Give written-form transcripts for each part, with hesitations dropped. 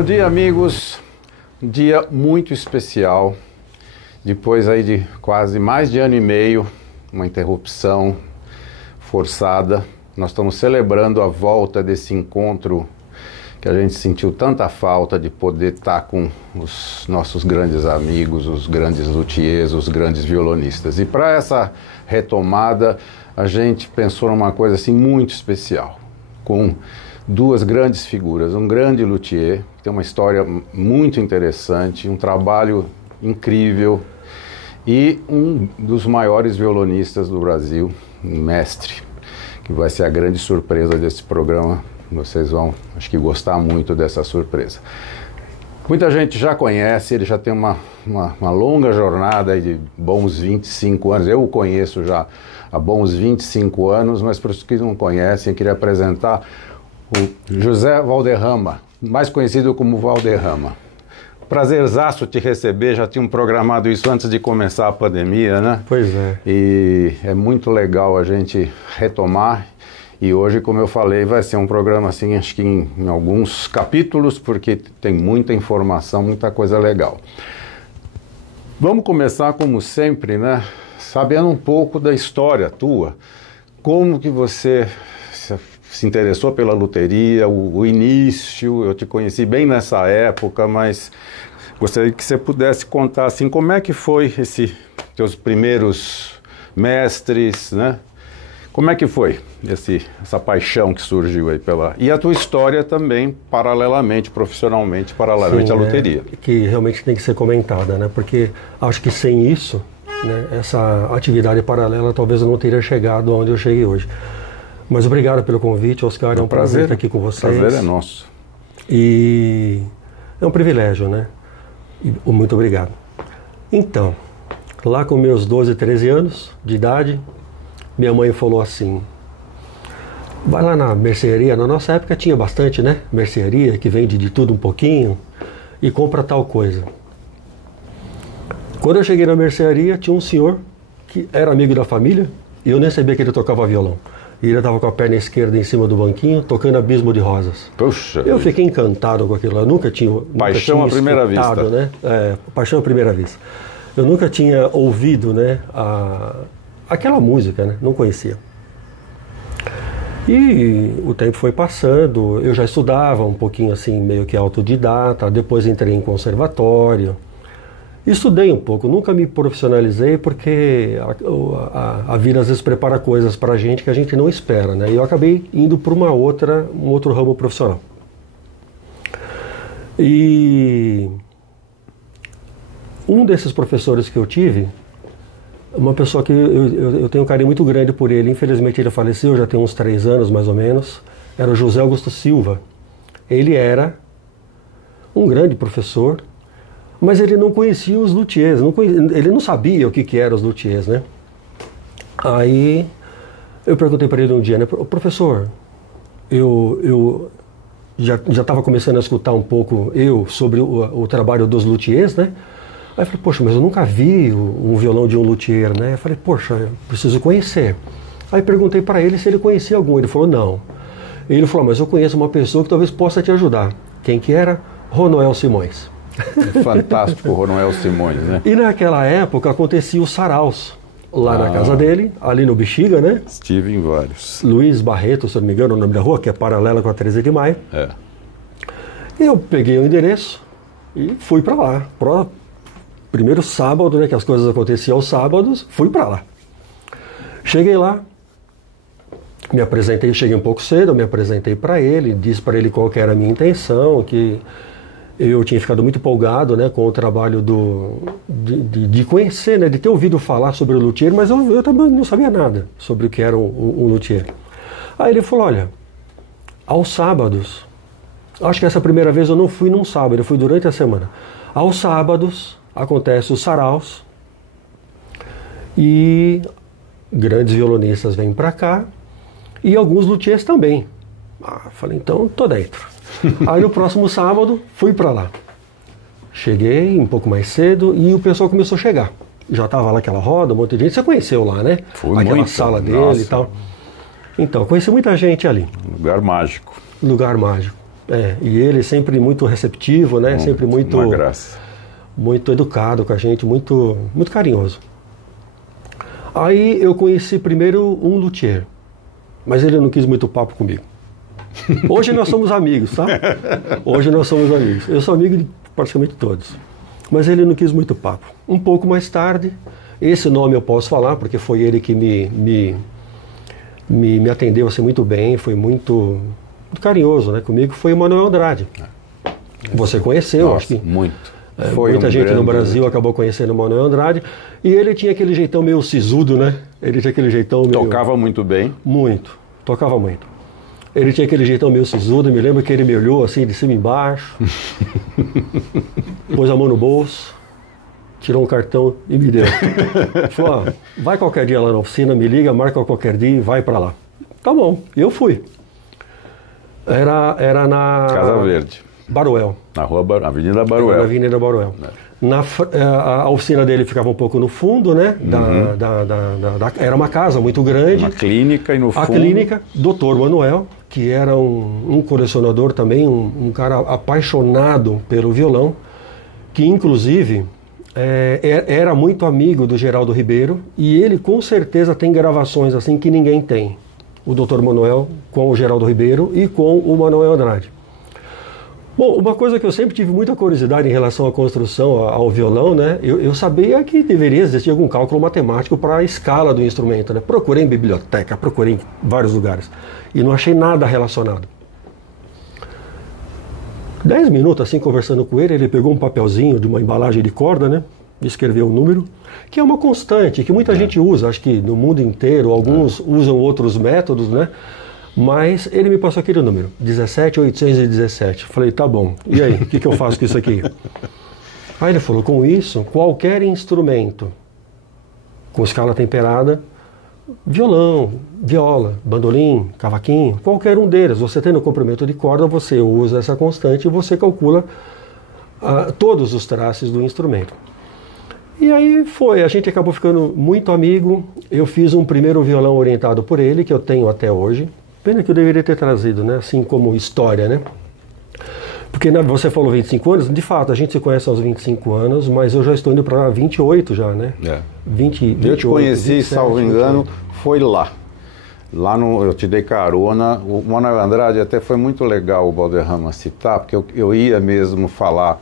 Bom dia, amigos. Um dia muito especial. Depois aí de quase mais de ano e meio, uma interrupção forçada, nós estamos celebrando a volta desse encontro que a gente sentiu tanta falta de poder estar com os nossos grandes amigos, os grandes luthiers, os grandes violonistas. E para essa retomada, a gente pensou numa coisa assim muito especial, com duas grandes figuras, um grande luthier, que tem uma história muito interessante, um trabalho incrível, e um dos maiores violonistas do Brasil, um mestre, que vai ser a grande surpresa desse programa. Vocês vão, acho que, gostar muito dessa surpresa. Muita gente já conhece, ele já tem uma longa jornada aí de bons 25 anos, eu o conheço já há bons 25 anos, mas para os que não conhecem, eu queria apresentar o José Valderrama, mais conhecido como Valderrama. Prazerzaço te receber, já tinham programado isso antes de começar a pandemia, né? Pois é. E é muito legal a gente retomar. E hoje, como eu falei, vai ser um programa assim, acho que em alguns capítulos, porque tem muita informação, muita coisa legal. Vamos começar, como sempre, né? Sabendo um pouco da história tua. Como que você se interessou pela luteria, o início. Eu te conheci bem nessa época, mas gostaria que você pudesse contar assim, como é que foi teus primeiros mestres, né? Como é que foi essa paixão que surgiu aí e a tua história também, paralelamente, profissionalmente, paralelamente à luteria? Que realmente tem que ser comentada, né? Porque acho que sem isso, né, essa atividade paralela, talvez eu não teria chegado onde eu cheguei hoje. Mas obrigado pelo convite, Oscar, é um prazer estar aqui com vocês. O prazer é nosso. E é um privilégio, né? Muito obrigado. Então, lá com meus 12, 13 anos de idade, minha mãe falou assim: vai lá na mercearia, na nossa época tinha bastante, né? Mercearia, que vende de tudo um pouquinho, e compra tal coisa. Quando eu cheguei na mercearia, tinha um senhor que era amigo da família, e eu nem sabia que ele tocava violão. E ele estava com a perna esquerda em cima do banquinho, tocando Abismo de Rosas. Puxa! Eu fiquei encantado com aquilo. Eu nunca tinha Paixão à primeira vista. Né? Paixão à primeira vista. Eu nunca tinha ouvido, né, aquela música, né? Não conhecia. E o tempo foi passando. Eu já estudava um pouquinho assim, meio que autodidata. Depois entrei em conservatório. Estudei um pouco, nunca me profissionalizei porque a vida às vezes prepara coisas para a gente que a gente não espera, né? E eu acabei indo para um outro ramo profissional. E um desses professores que eu tive, uma pessoa que eu tenho um carinho muito grande por ele, infelizmente ele faleceu, já tem uns 3 anos mais ou menos, era o José Augusto Silva. Ele era um grande professor, mas ele não conhecia os luthiers, ele não sabia o que eram os luthiers, né? Aí eu perguntei para ele um dia, né, professor, eu já estava começando a escutar um pouco sobre o trabalho dos luthiers, né? Aí eu falei, poxa, mas eu nunca vi um violão de um luthier, né? Eu falei, poxa, eu preciso conhecer. Aí perguntei para ele se ele conhecia algum, ele falou, não. Ele falou, mas eu conheço uma pessoa que talvez possa te ajudar. Quem que era? Ronoel Simões. Fantástico, Ronoel Simões, né? E naquela época acontecia os saraus lá na casa dele, ali no Bexiga, né? Estive em vários. Luiz Barreto, se eu não me engano, o nome da rua, que é paralela com a 13 de Maio. É. E eu peguei o endereço e fui para lá. Primeiro sábado, né, que as coisas aconteciam aos sábados, fui para lá. Cheguei lá, me apresentei, cheguei um pouco cedo, me apresentei para ele, disse para ele qual que era a minha intenção, que eu tinha ficado muito empolgado, né, com o trabalho de conhecer, né, de ter ouvido falar sobre o luthier, mas eu também não sabia nada sobre o que era um luthier. Aí ele falou, olha, aos sábados, acho que essa primeira vez eu não fui num sábado, eu fui durante a semana. Aos sábados acontece os saraus e grandes violonistas vêm para cá e alguns luthiers também. Falei, então tô dentro. Aí no próximo sábado fui para lá. Cheguei um pouco mais cedo e o pessoal começou a chegar. Já estava lá aquela roda, um monte de gente. Você conheceu lá, né? Fui aquela muito, sala dele nossa. E tal. Então, conheci muita gente ali. Lugar mágico. Lugar mágico. E ele sempre muito receptivo, né? Sempre muito, uma graça. Muito educado com a gente, muito, muito carinhoso. Aí eu conheci primeiro um luthier, mas ele não quis muito papo comigo. Hoje nós somos amigos, tá? Hoje nós somos amigos. Eu sou amigo de praticamente todos. Mas ele não quis muito papo. Um pouco mais tarde, esse nome eu posso falar, porque foi ele que me atendeu assim, muito bem, foi muito carinhoso, né, comigo, foi o Manuel Andrade. Você conheceu, Nossa, acho que... Muito. Muita gente no Brasil acabou conhecendo o Manuel Andrade. E ele tinha aquele jeitão meio sisudo, né? Ele tinha aquele jeitão meio... Tocava muito bem. Muito. Tocava muito. Ele tinha aquele jeitão meio sisudo. Me lembro que ele me olhou assim de cima e embaixo. Pôs a mão no bolso. Tirou um cartão e me deu. Falou, vai qualquer dia lá na oficina, me liga, marca qualquer dia e vai pra lá. Tá bom. Eu fui. Era na... Casa Verde. Baruel. Na Avenida Baruel. Na Avenida Baruel. A oficina dele ficava um pouco no fundo, né? Era uma casa muito grande. Uma clínica e no fundo... A clínica, Dr. Manuel, que era um colecionador também, um cara apaixonado pelo violão, que inclusive era muito amigo do Geraldo Ribeiro, e ele com certeza tem gravações assim que ninguém tem. O Dr. Manuel com o Geraldo Ribeiro e com o Manuel Andrade. Bom, uma coisa que eu sempre tive muita curiosidade em relação à construção, ao violão, né? Eu sabia que deveria existir algum cálculo matemático para a escala do instrumento, né? Procurei em biblioteca, procurei em vários lugares e não achei nada relacionado. 10 minutos assim conversando com ele, ele pegou um papelzinho de uma embalagem de corda, né? E escreveu um número, que é uma constante, que muita gente usa, acho que no mundo inteiro, alguns usam outros métodos, né? Mas ele me passou aquele número, 17.817. Falei, tá bom, e aí, o que eu faço com isso aqui? Aí ele falou, com isso, qualquer instrumento com escala temperada, violão, viola, bandolim, cavaquinho, qualquer um deles, você tendo comprimento de corda, você usa essa constante e você calcula todos os traços do instrumento. E aí a gente acabou ficando muito amigo. Eu fiz um primeiro violão orientado por ele, que eu tenho até hoje. Pena que eu deveria ter trazido, né? Assim como história, né? Porque você falou 25 anos, de fato, a gente se conhece aos 25 anos, mas eu já estou indo para 28 já, né? 28, eu te conheci, 27, salvo engano, foi lá. Lá eu te dei carona. O Manuel Andrade até foi muito legal o Valderrama citar, porque eu ia mesmo falar.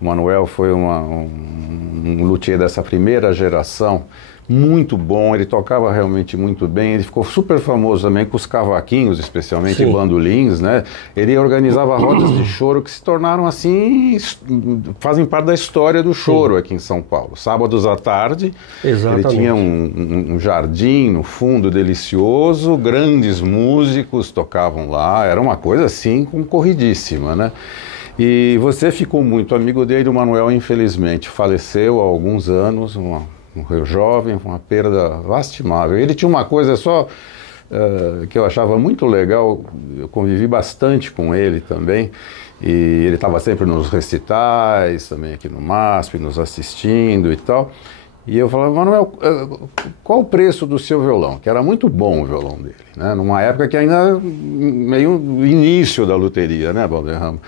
O Manuel foi um luthier dessa primeira geração, muito bom, ele tocava realmente muito bem, ele ficou super famoso também com os cavaquinhos, especialmente bandolins, né? Ele organizava rodas de choro que se tornaram assim, fazem parte da história do choro aqui em São Paulo. Sábados à tarde, ele tinha um jardim no fundo delicioso, grandes músicos tocavam lá, era uma coisa assim concorridíssima, né? E você ficou muito amigo dele, o Manuel infelizmente faleceu há alguns anos, morreu jovem, uma perda lastimável. Ele tinha uma coisa só que eu achava muito legal, eu convivi bastante com ele também, e ele estava sempre nos recitais, também aqui no MASP, nos assistindo e tal. E eu falava, Manuel, qual o preço do seu violão? Que era muito bom o violão dele, né? Numa época que ainda meio início da luteria, né, Valderrama?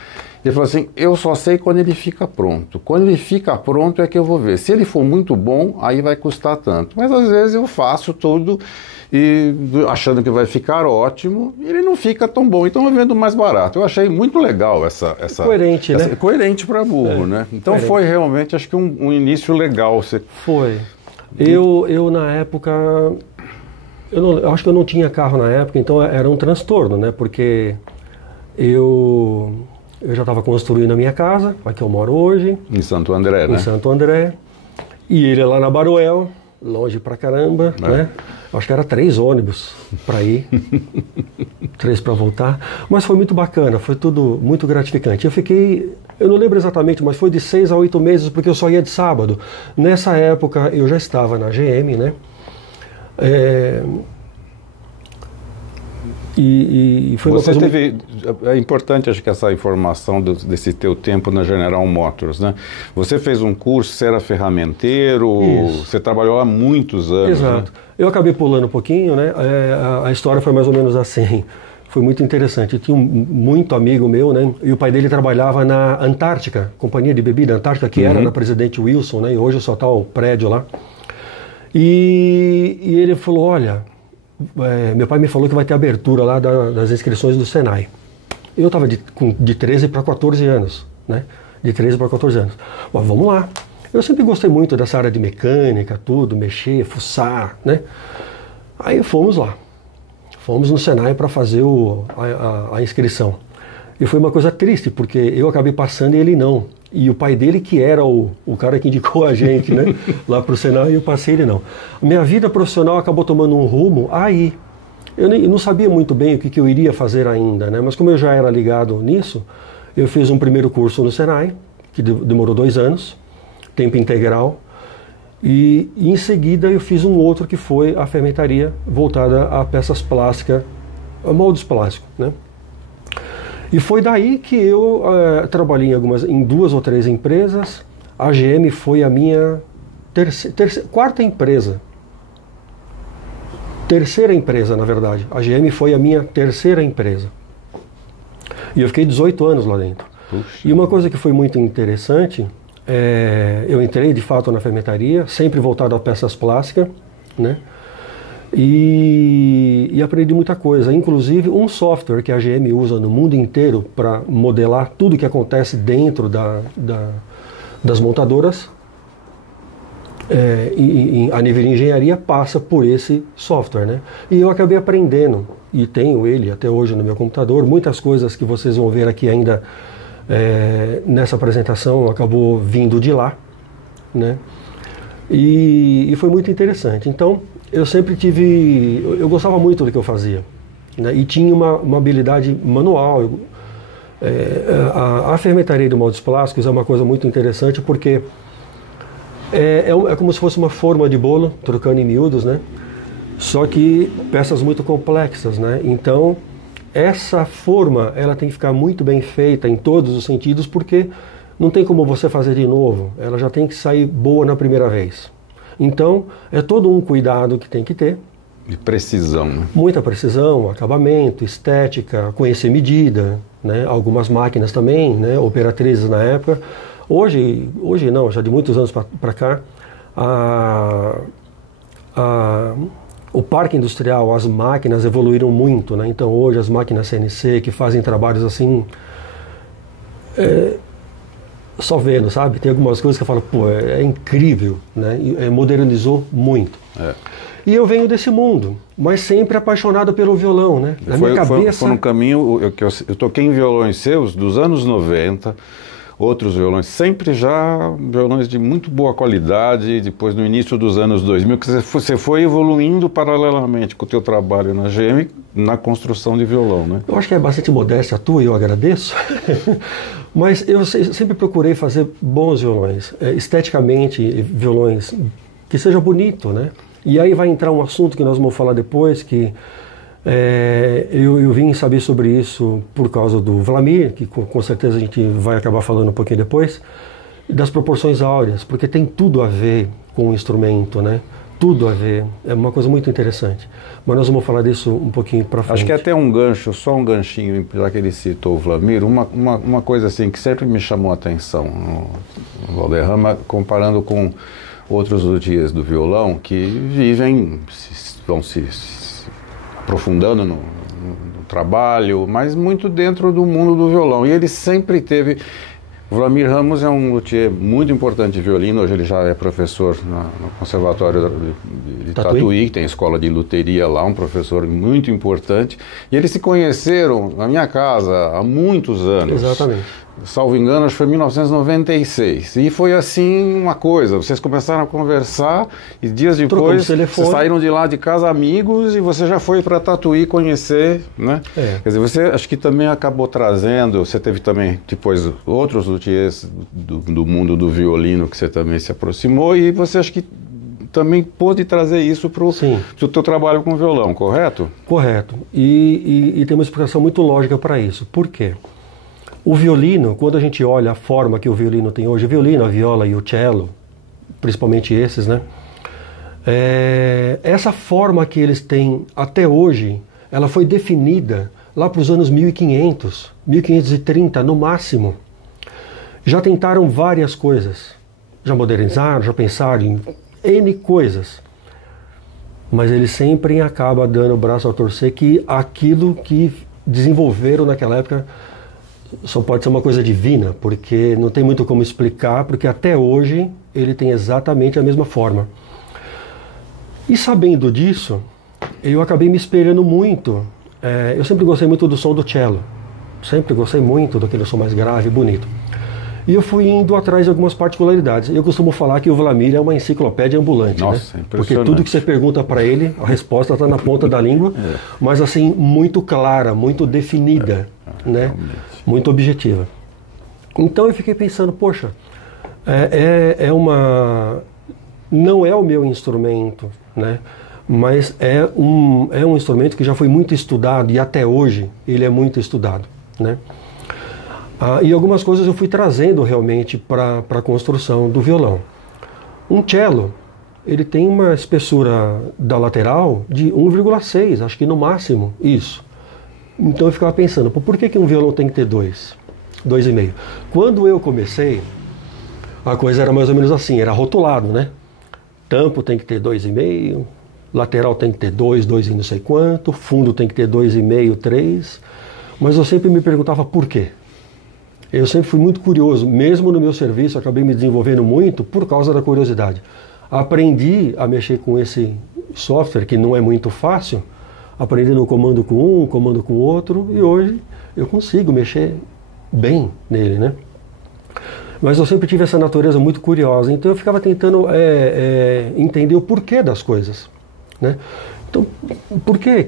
Ele falou assim, eu só sei quando ele fica pronto. Quando ele fica pronto é que eu vou ver. Se ele for muito bom, aí vai custar tanto. Mas às vezes eu faço tudo e achando que vai ficar ótimo, e ele não fica tão bom, então eu vendo mais barato. Eu achei muito legal essa coerente, né? Coerente para burro, né? Então coerente. Foi realmente, acho que um início legal. Foi. Eu na época, eu acho que eu não tinha carro na época, então era um transtorno, né? Porque eu já estava construindo a minha casa, aqui eu moro hoje. Em Santo André, né? Em Santo André. E ele lá na Baruel, longe pra caramba, né? Acho que era 3 ônibus para ir, 3 para voltar. Mas foi muito bacana, foi tudo muito gratificante. Eu não lembro exatamente, mas foi de 6 a 8 meses, porque eu só ia de sábado. Nessa época eu já estava na GM, né? E foi Você teve, é importante, acho que essa informação desse teu tempo na General Motors, né? Você fez um curso, você era ferramenteiro, você trabalhou há muitos anos. Exato. Né? Eu acabei pulando um pouquinho, né? A história foi mais ou menos assim. foi muito interessante. Eu tinha muito amigo meu, né? E o pai dele trabalhava na Antártica, companhia de bebida Antártica, que era na Presidente Wilson, né? E hoje só está o prédio lá. E ele falou, olha, meu pai me falou que vai ter abertura lá das inscrições do Senai. Eu estava de 13 para 14 anos, né? De 13 para 14 anos. Mas vamos lá. Eu sempre gostei muito dessa área de mecânica, tudo, mexer, fuçar, né? Aí fomos lá. Fomos no Senai para fazer a inscrição. E foi uma coisa triste, porque eu acabei passando e ele não. E o pai dele, que era o cara que indicou a gente, né, lá para o Senai, eu passei, ele não. Minha vida profissional acabou tomando um rumo aí. Eu não sabia muito bem o que eu iria fazer ainda, né? Mas como eu já era ligado nisso, eu fiz um primeiro curso no Senai, que demorou 2 anos, tempo integral. E em seguida eu fiz um outro que foi a fermentaria voltada a peças plásticas, a moldes plásticos, né? E foi daí que eu trabalhei em 2 ou 3 empresas. A GM foi a minha quarta empresa. Terceira empresa, na verdade. A GM foi a minha terceira empresa. E eu fiquei 18 anos lá dentro. Puxa. E uma coisa que foi muito interessante, eu entrei de fato na fermentaria, sempre voltado a peças plásticas, né? E aprendi muita coisa, inclusive um software que a GM usa no mundo inteiro para modelar tudo que acontece dentro das montadoras, a nível de engenharia, passa por esse software, né? E eu acabei aprendendo, e tenho ele até hoje no meu computador, muitas coisas que vocês vão ver aqui ainda nessa apresentação acabou vindo de lá, né? E foi muito interessante. Então, eu sempre eu gostava muito do que eu fazia, né? E tinha uma habilidade manual. A fermentaria de moldes plásticos é uma coisa muito interessante porque é como se fosse uma forma de bolo, trocando em miúdos, né? Só que peças muito complexas, né? Então, essa forma ela tem que ficar muito bem feita em todos os sentidos, porque não tem como você fazer de novo, ela já tem que sair boa na primeira vez. Então, é todo um cuidado que tem que ter. De precisão. Né? Muita precisão, acabamento, estética, conhecer medida, né? Algumas máquinas também, né? Operatrizes na época. Hoje não, já de muitos anos para cá, o parque industrial, as máquinas evoluíram muito, né? Então hoje as máquinas CNC que fazem trabalhos assim, só vendo, sabe? Tem algumas coisas que eu falo, pô, é incrível, né? E, modernizou muito. E eu venho desse mundo, mas sempre apaixonado pelo violão, né? Na minha cabeça... Foi no caminho, eu toquei em violões seus dos anos 90, outros violões, sempre já violões de muito boa qualidade, depois no início dos anos 2000, que você foi evoluindo paralelamente com o teu trabalho na GM, na construção de violão, né? Eu acho que é bastante modéstia a tua e eu agradeço, mas eu sempre procurei fazer bons violões, esteticamente, violões que seja bonito, né? E aí vai entrar um assunto que nós vamos falar depois, que eu vim saber sobre isso por causa do Vlamir, que com certeza a gente vai acabar falando um pouquinho depois, das proporções áureas, porque tem tudo a ver com o instrumento, né? Tudo a ver, é uma coisa muito interessante. Mas nós vamos falar disso um pouquinho para frente. Acho que até um gancho, só um ganchinho, já que ele citou o Vlamir, uma coisa assim que sempre me chamou a atenção no Valderrama, comparando com outros luthiers do violão que vão se aprofundando no trabalho, mas muito dentro do mundo do violão. E ele sempre teve... O Vlamir Ramos é um luthier muito importante de violino, hoje ele já é professor no Conservatório de Tatuí, que tem escola de luteria lá, um professor muito importante. E eles se conheceram na minha casa há muitos anos. Exatamente. Salvo engano, acho que foi em 1996. E foi assim uma coisa, vocês começaram a conversar e dias depois vocês saíram de lá de casa amigos e você já foi para Tatuí conhecer, né? Quer dizer, você acho que também acabou trazendo, você teve também depois outros luthiers do mundo do violino que você também se aproximou e você acho que também pôde trazer isso para o teu trabalho com violão, correto? Correto. E tem uma explicação muito lógica para isso. Por quê? O violino, quando a gente olha a forma que o violino tem hoje, o violino, a viola e o cello, principalmente esses, né? Essa forma que eles têm até hoje, ela foi definida lá para os anos 1500, 1530 no máximo. Já tentaram várias coisas, já modernizaram, já pensaram em N coisas, mas ele sempre acaba dando o braço a torcer que aquilo que desenvolveram naquela época só pode ser uma coisa divina, porque não tem muito como explicar, porque até hoje ele tem exatamente a mesma forma. E sabendo disso, eu acabei me espelhando muito. Eu sempre gostei muito do som do cello, sempre gostei muito daquele som mais grave, bonito. E eu fui indo atrás de algumas particularidades. Eu costumo falar que o Vladimir é uma enciclopédia ambulante, nossa, né? Porque tudo que você pergunta para ele, a resposta está na ponta da língua, mas assim, muito clara, muito definida, né? Realmente. Muito objetiva. Então eu fiquei pensando, poxa, não é o meu instrumento, né? Mas é um instrumento que já foi muito estudado e até hoje ele é muito estudado, né? E algumas coisas eu fui trazendo realmente para a construção do violão. Um cello, ele tem uma espessura da lateral de 1,6, acho que no máximo isso. Então eu ficava pensando, por que um violão tem que ter 2,5? Quando eu comecei, a coisa era mais ou menos assim, era rotulado, né? Tampo tem que ter 2,5, lateral tem que ter 2 e não sei quanto, fundo tem que ter 2,5, 3, mas eu sempre me perguntava por quê. Eu sempre fui muito curioso, mesmo no meu serviço, acabei me desenvolvendo muito por causa da curiosidade. Aprendi a mexer com esse software, que não é muito fácil, aprendi no comando com um, comando com outro, e hoje eu consigo mexer bem nele, né? Mas eu sempre tive essa natureza muito curiosa, então eu ficava tentando entender o porquê das coisas, né? Então, por que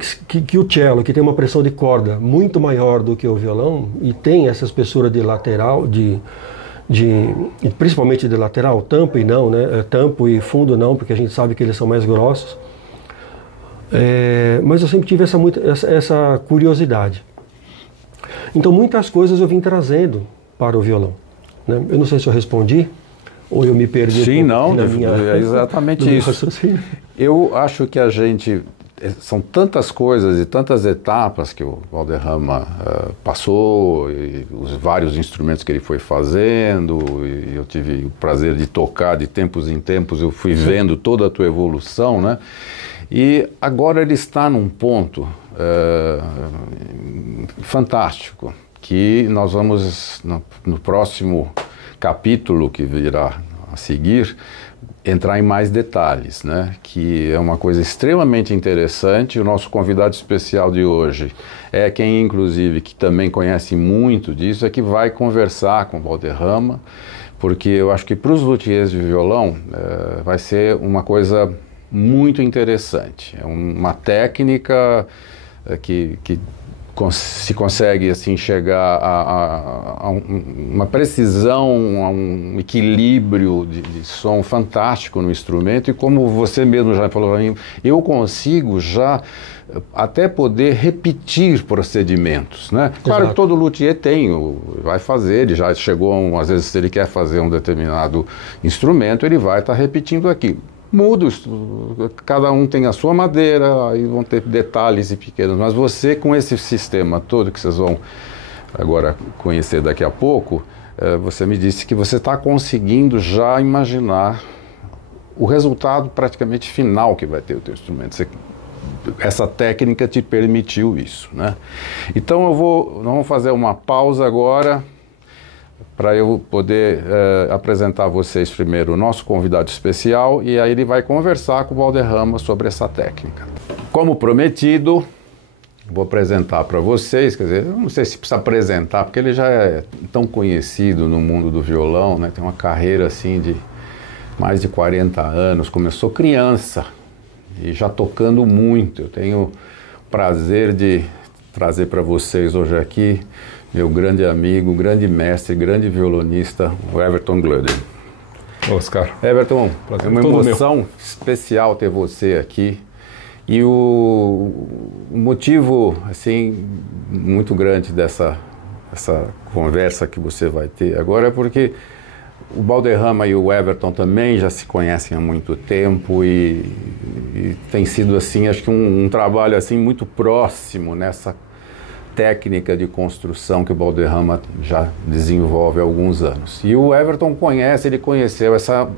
o cello, que tem uma pressão de corda muito maior do que o violão, e tem essa espessura de lateral, principalmente de lateral, tampo e não, né? Tampo e fundo não, porque a gente sabe que eles são mais grossos. Mas eu sempre tive essa curiosidade. Então muitas coisas eu vim trazendo para o violão, né? Eu não sei se eu respondi, ou eu me perdi. Sim, não, é exatamente isso. Eu acho que são tantas coisas e tantas etapas que o Valderrama passou, e os vários instrumentos que ele foi fazendo, e eu tive o prazer de tocar de tempos em tempos, eu fui vendo toda a tua evolução, né? E agora ele está num ponto fantástico, que nós vamos, no próximo capítulo que virá a seguir, entrar em mais detalhes, né? Que é uma coisa extremamente interessante. O nosso convidado especial de hoje é quem, inclusive, que também conhece muito disso, é que vai conversar com o Valderrama, porque eu acho que para os luthiers de violão vai ser uma coisa muito interessante. É uma técnica que se consegue assim chegar a uma precisão, a um equilíbrio de som fantástico no instrumento, e como você mesmo já falou, eu consigo já até poder repetir procedimentos, né? Claro que todo luthier vai fazer, ele já chegou, às vezes se ele quer fazer um determinado instrumento, ele vai estar repetindo aquilo. Muda, cada um tem a sua madeira, aí vão ter detalhes e pequenos, mas você, com esse sistema todo que vocês vão agora conhecer daqui a pouco, você me disse que você está conseguindo já imaginar o resultado praticamente final que vai ter o teu instrumento. Essa técnica te permitiu isso, né? Então nós vamos fazer uma pausa agora, para eu poder apresentar a vocês primeiro o nosso convidado especial, e aí ele vai conversar com o Valderrama sobre essa técnica. Como prometido, vou apresentar para vocês, quer dizer, eu não sei se precisa apresentar, porque ele já é tão conhecido no mundo do violão, né? Tem uma carreira assim de mais de 40 anos, começou criança e já tocando muito. Eu tenho o prazer de trazer para vocês hoje aqui meu grande amigo, grande mestre, grande violonista, o Everton Glöden. Oscar. Everton, é uma emoção especial ter você aqui. E o motivo, assim, muito grande dessa conversa que você vai ter agora é porque o Valderrama e o Everton também já se conhecem há muito tempo e tem sido, assim, acho que um trabalho, assim, muito próximo técnica de construção que o Balderrama já desenvolve há alguns anos. E o Everton conhece, ele conheceu essa...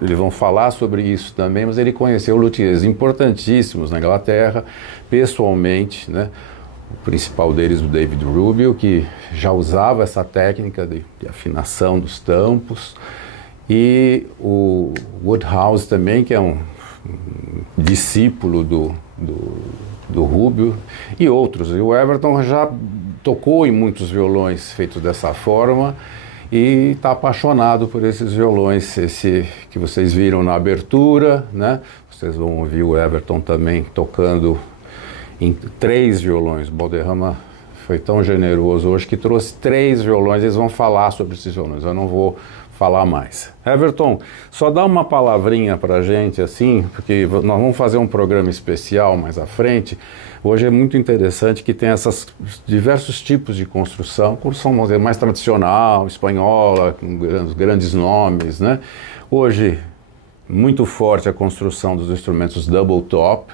Eles vão falar sobre isso também, mas ele conheceu luthiers importantíssimos na Inglaterra, pessoalmente, né? O principal deles, o David Rubio, que já usava essa técnica de afinação dos tampos, e o Woodhouse também, que é um discípulo do Rubio, e outros. E o Everton já tocou em muitos violões feitos dessa forma, e está apaixonado por esses violões, esse que vocês viram na abertura, né? Vocês vão ouvir o Everton também tocando em 3 violões. O Balderrama foi tão generoso hoje que trouxe 3 violões, eles vão falar sobre esses violões, eu não vou falar mais. Everton, só dá uma palavrinha para a gente, assim, porque nós vamos fazer um programa especial mais à frente. Hoje é muito interessante que tem esses diversos tipos de construção vamos dizer, mais tradicional, espanhola, com grandes nomes, né? Hoje, muito forte a construção dos instrumentos double top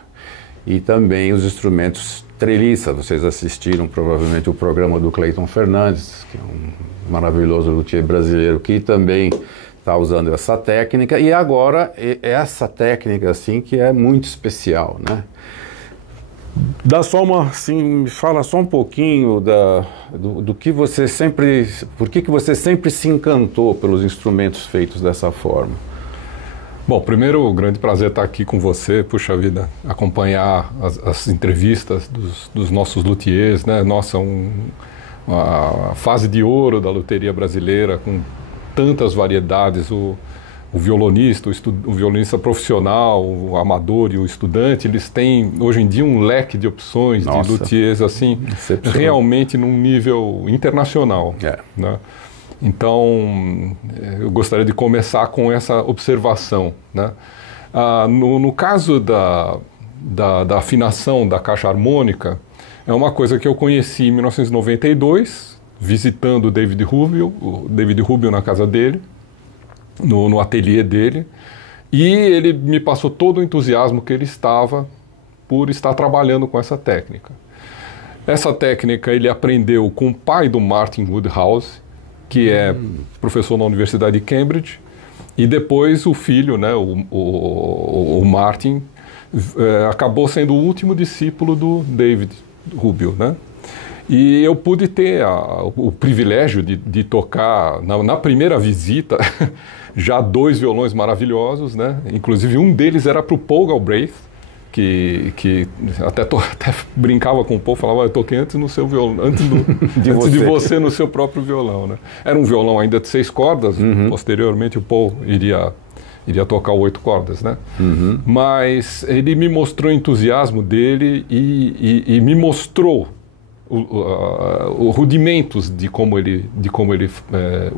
e também os instrumentos treliça. Vocês assistiram provavelmente o programa do Cleiton Fernandes, que é um maravilhoso luthier brasileiro que também está usando essa técnica. E agora, essa técnica assim que é muito especial, né? Dá só uma, assim, fala só um pouquinho do que você sempre, por que você sempre se encantou pelos instrumentos feitos dessa forma? Bom, primeiro, grande prazer estar aqui com você, puxa vida, acompanhar as entrevistas dos nossos luthiers, né? Nossa, uma fase de ouro da luteria brasileira, com tantas variedades, o violonista, o violonista profissional, o amador e o estudante, eles têm hoje em dia um leque de opções, de luthiers assim, realmente num nível internacional, né? Então, eu gostaria de começar com essa observação, né? No caso da afinação da caixa harmônica, é uma coisa que eu conheci em 1992, visitando o David Rubio na casa dele, no ateliê dele, e ele me passou todo o entusiasmo que ele estava por estar trabalhando com essa técnica. Essa técnica ele aprendeu com o pai do Martin Woodhouse, que é professor na Universidade de Cambridge, e depois o filho, né, o Martin, acabou sendo o último discípulo do David Rubio, né? E eu pude ter o privilégio de tocar, na primeira visita, já 2 violões maravilhosos, né? Inclusive um deles era para o Paul Galbraith, que até brincava com o Paul, falava, eu toquei antes no seu violão, antes de você no seu próprio violão, né? Era um violão ainda de 6 cordas, posteriormente o Paul iria tocar 8 cordas, né? Mas ele me mostrou o entusiasmo dele e me mostrou os rudimentos de como ele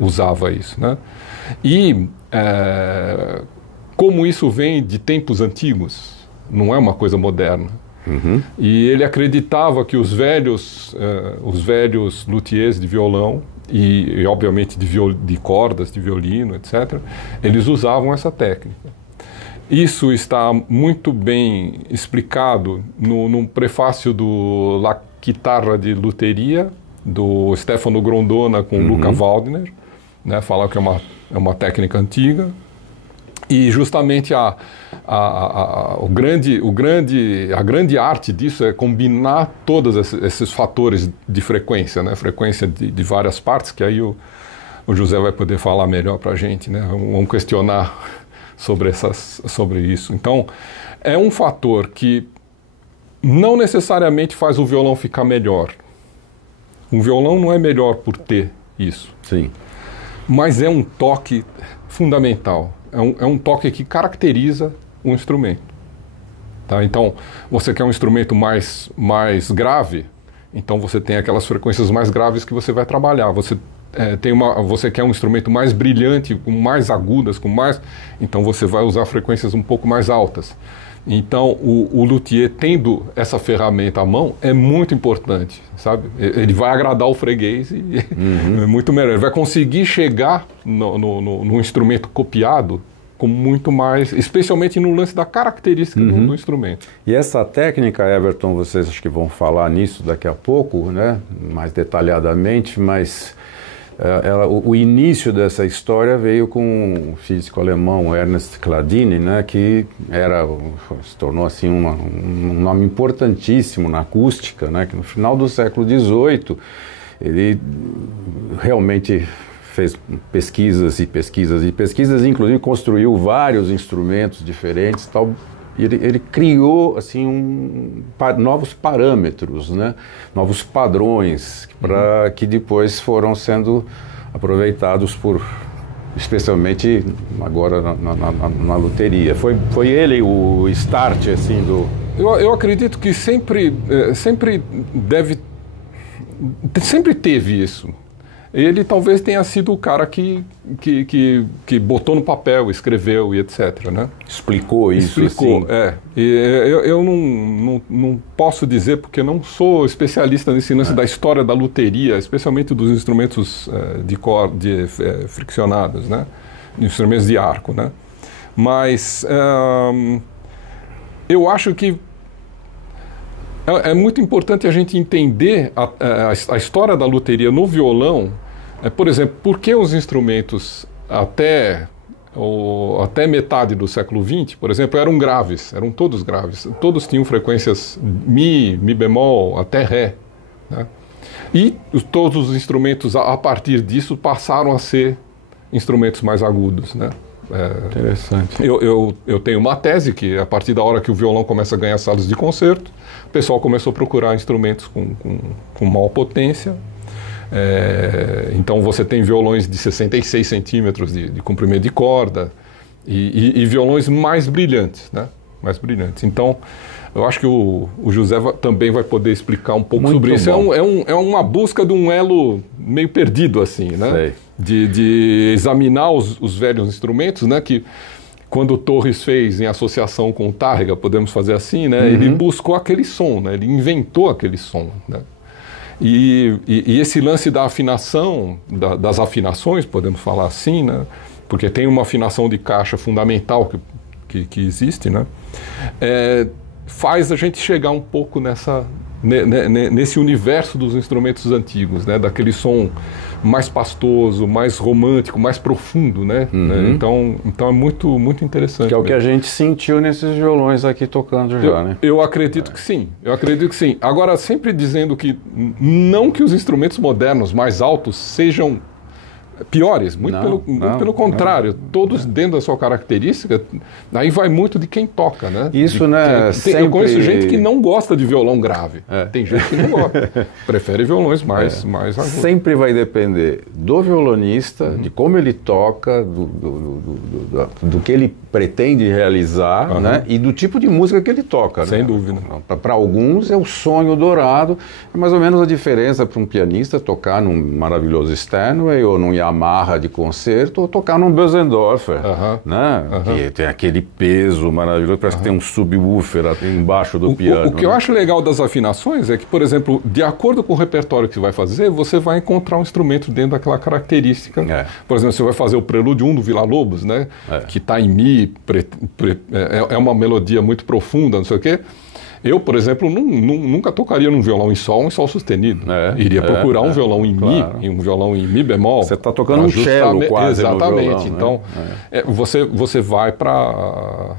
usava isso, né? E como isso vem de tempos antigos, não é uma coisa moderna. E ele acreditava que os velhos luthiers de violão e obviamente de cordas, de violino, etc., eles usavam essa técnica. Isso está muito bem explicado no prefácio do La Chitarra de Luteria, do Stefano Grondona com Luca Waldner, né? Fala que é uma técnica antiga. E justamente a grande arte disso é combinar todos esses fatores de frequência, né? Frequência de várias partes, que aí o José vai poder falar melhor para a gente, né? Vamos questionar sobre isso. Então, é um fator que não necessariamente faz o violão ficar melhor. Um violão não é melhor por ter isso. Sim. Mas é um toque fundamental. É um toque que caracteriza o instrumento. Tá? Então, você quer um instrumento mais grave, então você tem aquelas frequências mais graves que você vai trabalhar. Você quer um instrumento mais brilhante, com mais agudas, então você vai usar frequências um pouco mais altas. Então, o luthier tendo essa ferramenta à mão é muito importante, sabe? Ele vai agradar o freguês e é muito melhor. Ele vai conseguir chegar no instrumento copiado com muito mais, especialmente no lance da característica do instrumento. E essa técnica, Everton, vocês acho que vão falar nisso daqui a pouco, né, mais detalhadamente, mas o início dessa história veio com o físico alemão Ernst Chladni, né, que se tornou assim um nome importantíssimo na acústica, né, que no final do século XVIII ele realmente fez pesquisas e pesquisas e pesquisas, inclusive construiu vários instrumentos diferentes, tal. Ele criou assim novos parâmetros, né? Novos padrões para que depois foram sendo aproveitados especialmente agora na luteria. Foi ele o start assim do. Eu acredito que sempre teve isso. Ele talvez tenha sido o cara que botou no papel, escreveu e etc. Né? Explicou isso. Explicou, assim. E eu não posso dizer, porque não sou especialista nesse lance da história da luteria, especialmente dos instrumentos friccionados, né? Instrumentos de arco. Né? Mas eu acho que é muito importante a gente entender a história da luteria no violão. Por exemplo, por que os instrumentos até metade do século XX, por exemplo, eram graves, eram todos graves. Todos tinham frequências Mi bemol, até Ré. Né? E todos os instrumentos, a partir disso, passaram a ser instrumentos mais agudos. Né? Interessante. Eu tenho uma tese que, a partir da hora que o violão começa a ganhar salas de concerto, o pessoal começou a procurar instrumentos com maior potência. Então você tem violões de 66 centímetros de comprimento de corda e violões mais brilhantes, né? Mais brilhantes. Então, eu acho que o José também vai poder explicar um pouco muito sobre isso. Bom. É uma busca de um elo meio perdido, assim, né? De examinar os velhos instrumentos, né? Que quando o Torres fez em associação com o Tárrega, podemos fazer assim, né? Ele buscou aquele som, né? Ele inventou aquele som, né? E esse lance da afinação, das afinações, podemos falar assim, né? Porque tem uma afinação de caixa fundamental que existe, né? Faz a gente chegar um pouco nesse universo dos instrumentos antigos, né? Daquele som mais pastoso, mais romântico, mais profundo, né? Então é muito, muito interessante. Que é o que a gente sentiu nesses violões aqui tocando já, né? Eu acredito que sim, Agora, sempre dizendo que não que os instrumentos modernos mais altos sejam piores, muito pelo contrário, todos dentro da sua característica, aí vai muito de quem toca, né? Isso, né? Eu conheço gente que não gosta de violão grave, tem gente que não gosta, prefere violões mais agudos. Sempre vai depender do violonista, de como ele toca, do que ele pretende realizar, né? E do tipo de música que ele toca. Sem né? dúvida. Para alguns é o sonho dourado, é mais ou menos a diferença para um pianista tocar num maravilhoso Steinway ou num Yamaha de concerto ou tocar num Bösendorfer, né? Que tem aquele peso maravilhoso, parece que tem um subwoofer embaixo do piano. O que eu acho legal das afinações é que, por exemplo, de acordo com o repertório que você vai fazer, você vai encontrar um instrumento dentro daquela característica. Por exemplo, você vai fazer o Prelúdio 1 do Villa-Lobos, né? Que está em Mi, é uma melodia muito profunda, não sei o quê. Eu, por exemplo, nunca tocaria num violão em sol sustenido. Iria procurar um violão em Mi, e um violão em Mi bemol. Você está tocando um cello quase. Exatamente. No violão, então, né? Você vai para...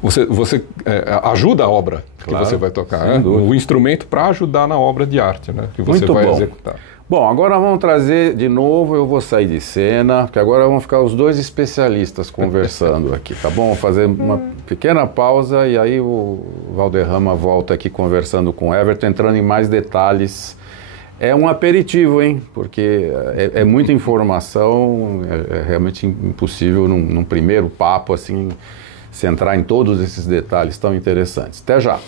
Você ajuda a obra que você vai tocar. O instrumento para ajudar na obra de arte, né? Que você vai executar. Bom, agora vamos trazer de novo, eu vou sair de cena, porque agora vão ficar os dois especialistas conversando aqui, tá bom? Vou fazer uma pequena pausa e aí o Valderrama volta aqui conversando com o Everton, entrando em mais detalhes. É um aperitivo, hein? Porque é muita informação, é realmente impossível num primeiro papo, assim, se entrar em todos esses detalhes tão interessantes. Até já!